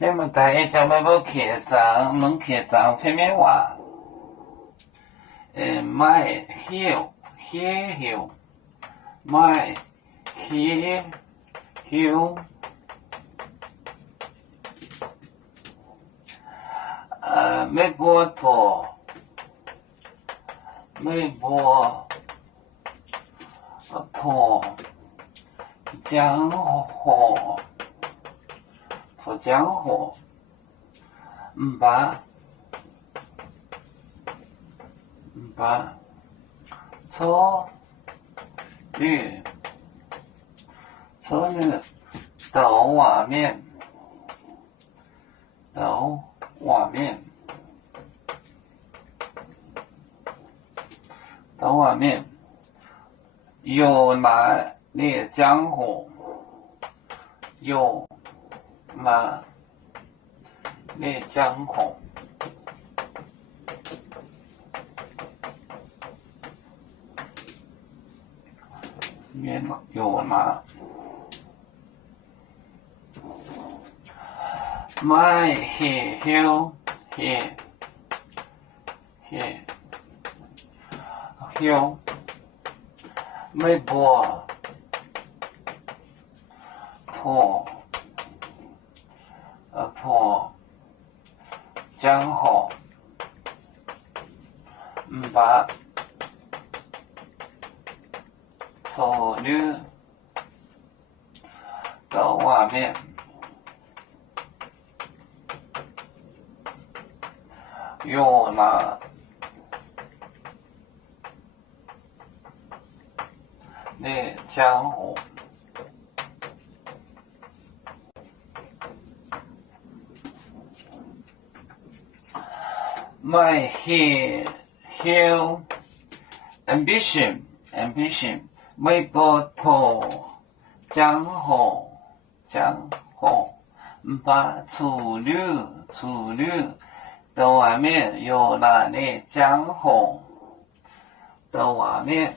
你们大家就要客栈，问客栈片面话，买休，买休，没波托，江河，江河，草绿，豆瓦面，有哪列江湖？有哪列江湖？有哪？买休，没波托，江河，草绿，豆瓦面，有哪列江湖？My hill ambition 没波托江河把处女豆瓦面有哪里江河豆瓦面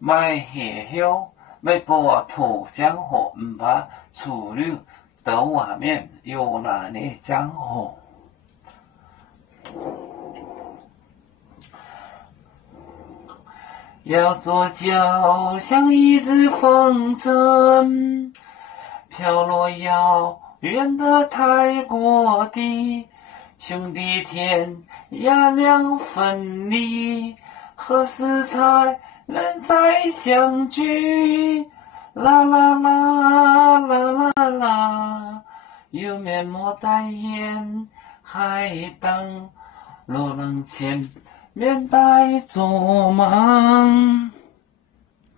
My hill 没波托江河把处女豆瓦面有哪里江河要做脚像一只风筝，飘落遥远的泰国地，兄弟天涯两分离，何时才能再相聚？啦啦啦啦啦啦，有面膜代言，还等路人前面带着忙。